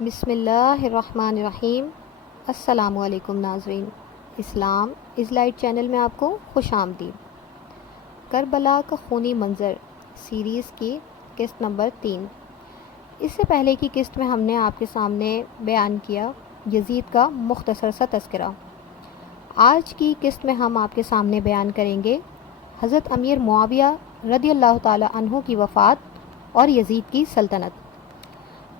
بسم اللہ الرحمن الرحیم۔ السلام علیکم ناظرین، اسلام از لائٹ چینل میں آپ کو خوش آمدید۔ کربلا کا خونی منظر سیریز کی قسط نمبر 3۔ اس سے پہلے کی قسط میں ہم نے آپ کے سامنے بیان کیا یزید کا مختصر سا تذکرہ۔ آج کی قسط میں ہم آپ کے سامنے بیان کریں گے حضرت امیر معاویہ رضی اللہ تعالی عنہ کی وفات اور یزید کی سلطنت۔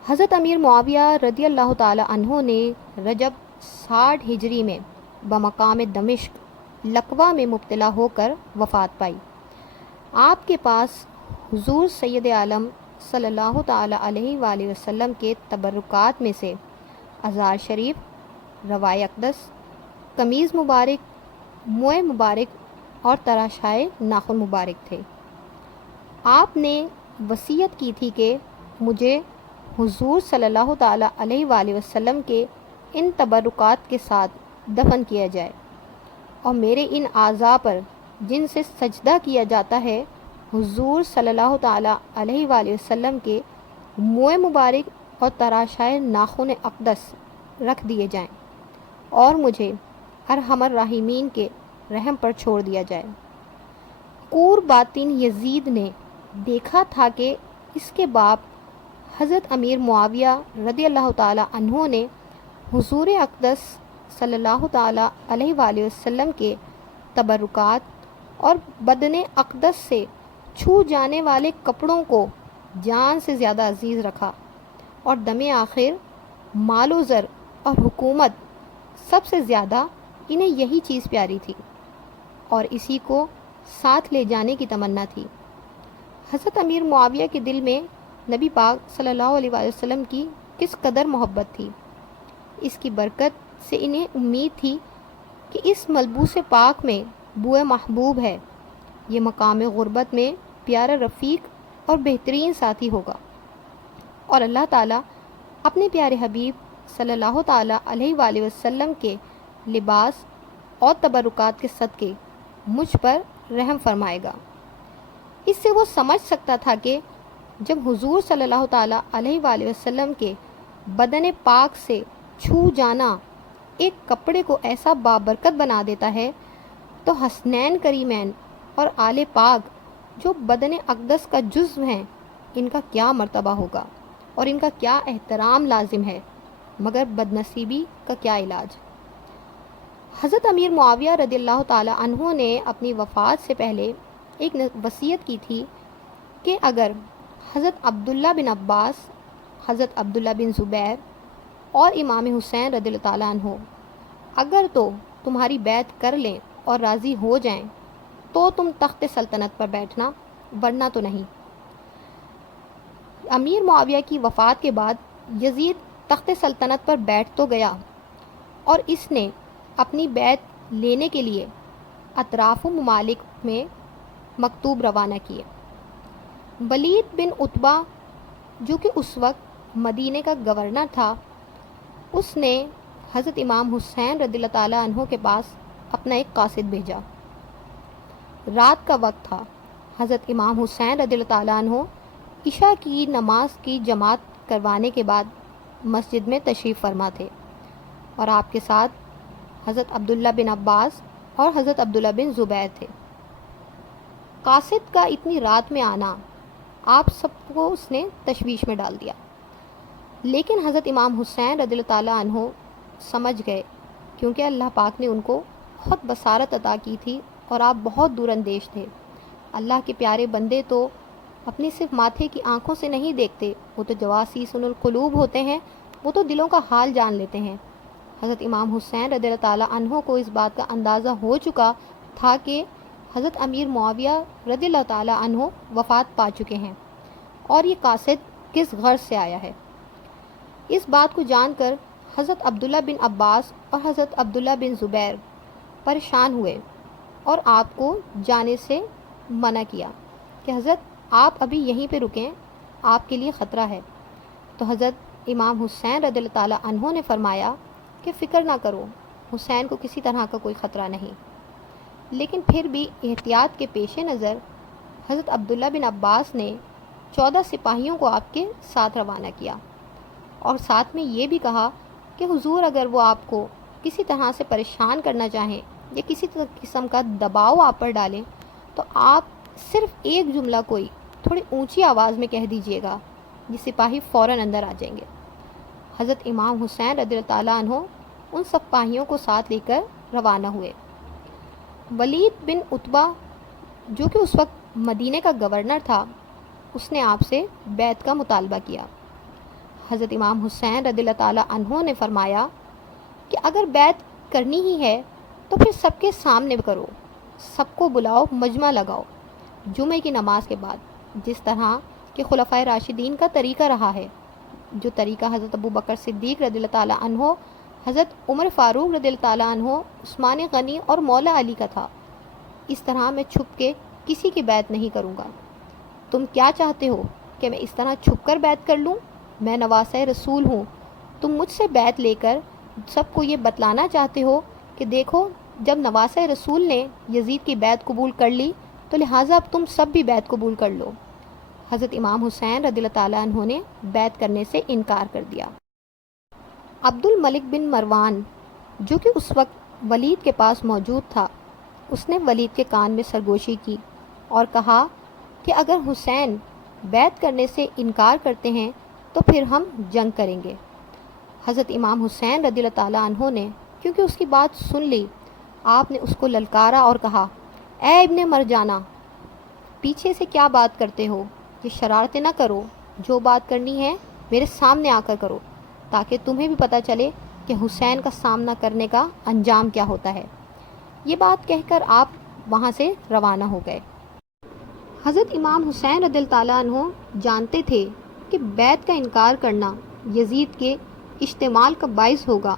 حضرت امیر معاویہ رضی اللہ تعالی عنہ نے رجب 60 ہجری میں بمقام دمشق لقوہ میں مبتلا ہو کر وفات پائی۔ آپ کے پاس حضور سید عالم صلی اللہ تعالی علیہ وآلہ وسلم کے تبرکات میں سے ازار شریف، روائے اقدس، قمیض مبارک، موئے مبارک اور تراشائے ناخن مبارک تھے۔ آپ نے وصیت کی تھی کہ مجھے حضور صلی اللہ تعالیٰ علیہ وآلہ وسلم کے ان تبرکات کے ساتھ دفن کیا جائے، اور میرے ان اعضاء پر جن سے سجدہ کیا جاتا ہے حضور صلی اللہ تعالیٰ علیہ وآلہ وسلم کے موئے مبارک اور تراشائے ناخن اقدس رکھ دیے جائیں، اور مجھے ارحم الراحمین کے رحم پر چھوڑ دیا جائے۔ کور باطن یزید نے دیکھا تھا کہ اس کے باپ حضرت امیر معاویہ رضی اللہ تعالی عنہ نے حضور اقدس صلی اللہ تعالی علیہ وآلہ وسلم کے تبرکات اور بدن اقدس سے چھو جانے والے کپڑوں کو جان سے زیادہ عزیز رکھا، اور دم آخر مال و زر اور حکومت سب سے زیادہ انہیں یہی چیز پیاری تھی، اور اسی کو ساتھ لے جانے کی تمنا تھی۔ حضرت امیر معاویہ کے دل میں نبی پاک صلی اللہ علیہ وآلہ وسلم کی کس قدر محبت تھی، اس کی برکت سے انہیں امید تھی کہ اس ملبوس پاک میں بوئے محبوب ہے، یہ مقام غربت میں پیارا رفیق اور بہترین ساتھی ہوگا، اور اللہ تعالیٰ اپنے پیارے حبیب صلی اللہ تعالیٰ علیہ وآلہ وسلم کے لباس اور تبرکات کے صدقے مجھ پر رحم فرمائے گا۔ اس سے وہ سمجھ سکتا تھا کہ جب حضور صلی اللہ تعالیٰ علیہ وآلہ وسلم کے بدن پاک سے چھو جانا ایک کپڑے کو ایسا بابرکت بنا دیتا ہے، تو حسنین کریمین اور آل پاک جو بدن اقدس کا جزو ہیں، ان کا کیا مرتبہ ہوگا اور ان کا کیا احترام لازم ہے، مگر بدنصیبی کا کیا علاج۔ حضرت امیر معاویہ رضی اللہ تعالی عنہ نے اپنی وفات سے پہلے ایک وصیت کی تھی کہ اگر حضرت عبداللہ بن عباس، حضرت عبداللہ بن زبیر اور امام حسین رضی اللہ تعالیٰ عنہ اگر تو تمہاری بیعت کر لیں اور راضی ہو جائیں تو تم تخت سلطنت پر بیٹھنا، ورنہ تو نہیں۔ امیر معاویہ کی وفات کے بعد یزید تخت سلطنت پر بیٹھ تو گیا، اور اس نے اپنی بیعت لینے کے لیے اطراف و ممالک میں مکتوب روانہ کیے۔ ولید بن عتبہ جو کہ اس وقت مدینہ کا گورنر تھا، اس نے حضرت امام حسین رضی اللہ تعالیٰ عنہ کے پاس اپنا ایک قاصد بھیجا۔ رات کا وقت تھا۔ حضرت امام حسین رضی اللہ تعالیٰ عنہ عشاء کی نماز کی جماعت کروانے کے بعد مسجد میں تشریف فرما تھے، اور آپ کے ساتھ حضرت عبداللہ بن عباس اور حضرت عبداللہ بن زبیر تھے۔ قاصد کا اتنی رات میں آنا آپ سب کو اس نے تشویش میں ڈال دیا، لیکن حضرت امام حسین رضی اللہ تعالیٰ عنہ سمجھ گئے، کیونکہ اللہ پاک نے ان کو بہت بصارت عطا کی تھی اور آپ بہت دور اندیش تھے۔ اللہ کے پیارے بندے تو اپنی صرف ماتھے کی آنکھوں سے نہیں دیکھتے، وہ تو جواسیس القلوب ہوتے ہیں، وہ تو دلوں کا حال جان لیتے ہیں۔ حضرت امام حسین رضی اللہ تعالیٰ عنہ کو اس بات کا اندازہ ہو چکا تھا کہ حضرت امیر معاویہ رضی اللہ تعالیٰ عنہ وفات پا چکے ہیں، اور یہ قاصد کس غرض سے آیا ہے۔ اس بات کو جان کر حضرت عبداللہ بن عباس اور حضرت عبداللہ بن زبیر پریشان ہوئے، اور آپ کو جانے سے منع کیا کہ حضرت آپ ابھی یہیں پہ رکیں، آپ کے لیے خطرہ ہے۔ تو حضرت امام حسین رضی اللہ تعالیٰ عنہ نے فرمایا کہ فکر نہ کرو، حسین کو کسی طرح کا کوئی خطرہ نہیں۔ لیکن پھر بھی احتیاط کے پیش نظر حضرت عبداللہ بن عباس نے 14 سپاہیوں کو آپ کے ساتھ روانہ کیا، اور ساتھ میں یہ بھی کہا کہ حضور اگر وہ آپ کو کسی طرح سے پریشان کرنا چاہیں یا کسی قسم کا دباؤ آپ پر ڈالیں تو آپ صرف ایک جملہ کوئی تھوڑی اونچی آواز میں کہہ دیجئے گا، یہ سپاہی فوراً اندر آ جائیں گے۔ حضرت امام حسین رضی اللہ تعالیٰ عنہ ان سپاہیوں کو ساتھ لے کر روانہ ہوئے۔ ولید بن عتبہ جو کہ اس وقت مدینہ کا گورنر تھا، اس نے آپ سے بیعت کا مطالبہ کیا۔ حضرت امام حسین رضی اللہ تعالیٰ عنہ نے فرمایا کہ اگر بیعت کرنی ہی ہے تو پھر سب کے سامنے کرو، سب کو بلاؤ، مجمع لگاؤ جمعے کی نماز کے بعد، جس طرح کہ خلفائے راشدین کا طریقہ رہا ہے، جو طریقہ حضرت ابو بکر صدیق رضی اللہ تعالیٰ عنہ، حضرت عمر فاروق رضی اللہ تعالیٰ عنہ، عثمان غنی اور مولا علی کا تھا۔ اس طرح میں چھپ کے کسی کی بیعت نہیں کروں گا۔ تم کیا چاہتے ہو کہ میں اس طرح چھپ کر بیعت کر لوں؟ میں نواسہ رسول ہوں۔ تم مجھ سے بیعت لے کر سب کو یہ بتلانا چاہتے ہو کہ دیکھو جب نواسہ رسول نے یزید کی بیعت قبول کر لی تو لہٰذا اب تم سب بھی بیعت قبول کر لو۔ حضرت امام حسین رضی اللہ تعالیٰ عنہ نے بیعت کرنے سے انکار کر دیا۔ عبد الملک بن مروان جو کہ اس وقت ولید کے پاس موجود تھا، اس نے ولید کے کان میں سرگوشی کی اور کہا کہ اگر حسین بیعت کرنے سے انکار کرتے ہیں تو پھر ہم جنگ کریں گے۔ حضرت امام حسین رضی اللہ تعالیٰ عنہ نے کیونکہ اس کی بات سن لی، آپ نے اس کو للکارا اور کہا، اے ابن مرجانہ، پیچھے سے کیا بات کرتے ہو؟ یہ شرارتیں نہ کرو، جو بات کرنی ہے میرے سامنے آ کر کرو تاکہ تمہیں بھی پتہ چلے کہ حسین کا سامنا کرنے کا انجام کیا ہوتا ہے۔ یہ بات کہہ کر آپ وہاں سے روانہ ہو گئے۔ حضرت امام حسین رضی اللہ تعالیٰ عنہ جانتے تھے کہ بیعت کا انکار کرنا یزید کے اشتعال کا باعث ہوگا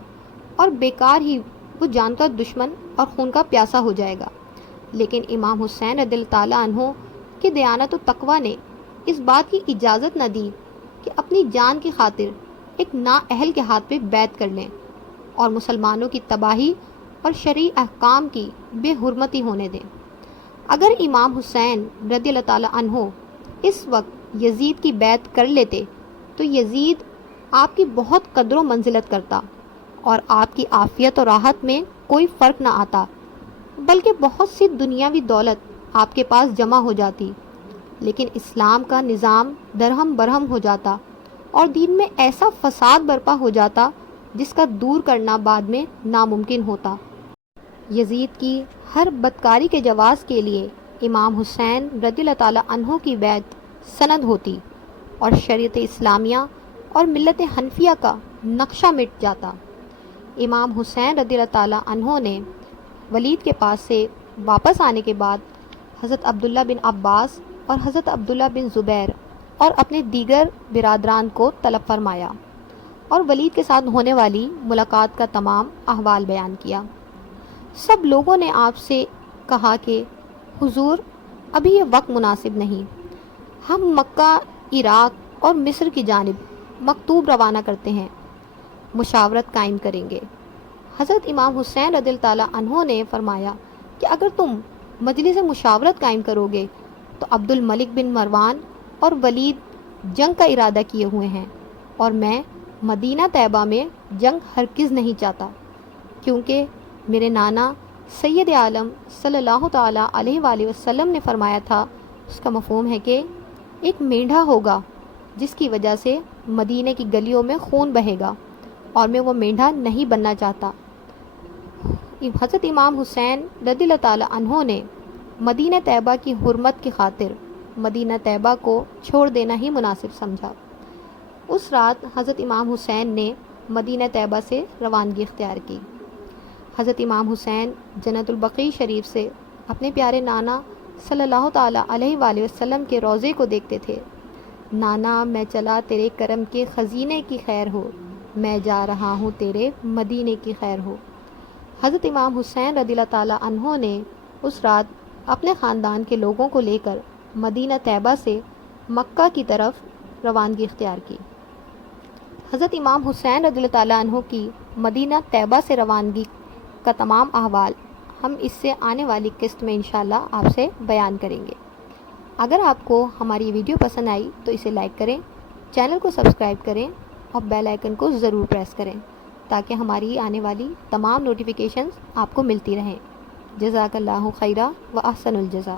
اور بیکار ہی وہ جان کا دشمن اور خون کا پیاسا ہو جائے گا، لیکن امام حسین رضی اللہ تعالیٰ عنہ کی دیانت و تقوی نے اس بات کی اجازت نہ دی کہ اپنی جان کی خاطر ایک نااہل کے ہاتھ پہ بیعت کر لیں اور مسلمانوں کی تباہی اور شرعی احکام کی بے حرمتی ہونے دیں۔ اگر امام حسین رضی اللہ تعالیٰ عنہ اس وقت یزید کی بیعت کر لیتے تو یزید آپ کی بہت قدر و منزلت کرتا اور آپ کی عافیت اور راحت میں کوئی فرق نہ آتا، بلکہ بہت سی دنیاوی دولت آپ کے پاس جمع ہو جاتی، لیکن اسلام کا نظام درہم برہم ہو جاتا اور دین میں ایسا فساد برپا ہو جاتا جس کا دور کرنا بعد میں ناممکن ہوتا۔ یزید کی ہر بدکاری کے جواز کے لیے امام حسین رضی اللہ تعالیٰ عنہ کی بیعت سند ہوتی اور شریعت اسلامیہ اور ملت حنفیہ کا نقشہ مٹ جاتا۔ امام حسین رضی اللہ تعالیٰ عنہ نے ولید کے پاس سے واپس آنے کے بعد حضرت عبداللہ بن عباس اور حضرت عبداللہ بن زبیر اور اپنے دیگر برادران کو طلب فرمایا اور ولید کے ساتھ ہونے والی ملاقات کا تمام احوال بیان کیا۔ سب لوگوں نے آپ سے کہا کہ حضور ابھی یہ وقت مناسب نہیں، ہم مکہ، عراق اور مصر کی جانب مکتوب روانہ کرتے ہیں، مشاورت قائم کریں گے۔ حضرت امام حسین رضی اللہ تعالیٰ عنہ نے فرمایا کہ اگر تم مجلس مشاورت قائم کرو گے تو عبد الملک بن مروان اور ولید جنگ کا ارادہ کیے ہوئے ہیں اور میں مدینہ طیبہ میں جنگ ہرگز نہیں چاہتا، کیونکہ میرے نانا سید عالم صلی اللہ تعالیٰ علیہ وآلہ وسلم نے فرمایا تھا، اس کا مفہوم ہے کہ ایک مینڈھا ہوگا جس کی وجہ سے مدینہ کی گلیوں میں خون بہے گا اور میں وہ مینڈھا نہیں بننا چاہتا۔ حضرت امام حسین رضی اللہ تعالیٰ عنہ نے مدینہ طیبہ کی حرمت کی خاطر مدینہ طیبہ کو چھوڑ دینا ہی مناسب سمجھا۔ اس رات حضرت امام حسین نے مدینہ طیبہ سے روانگی اختیار کی۔ حضرت امام حسین جنت البقیع شریف سے اپنے پیارے نانا صلی اللہ تعالیٰ علیہ وآلہ وسلم کے روضے کو دیکھتے تھے۔ نانا میں چلا تیرے کرم کے خزینے کی خیر ہو، میں جا رہا ہوں تیرے مدینے کی خیر ہو۔ حضرت امام حسین رضی اللہ تعالیٰ عنہ نے اس رات اپنے خاندان کے لوگوں کو لے کر مدینہ طیبہ سے مکہ کی طرف روانگی اختیار کی۔ حضرت امام حسین رضی اللہ تعالیٰ عنہ کی مدینہ طیبہ سے روانگی کا تمام احوال ہم اس سے آنے والی قسط میں انشاءاللہ آپ سے بیان کریں گے۔ اگر آپ کو ہماری ویڈیو پسند آئی تو اسے لائک کریں، چینل کو سبسکرائب کریں اور بیل آئیکن کو ضرور پریس کریں تاکہ ہماری آنے والی تمام نوٹیفیکیشنز آپ کو ملتی رہیں۔ جزاک اللہ خیرہ و احسن الجزا۔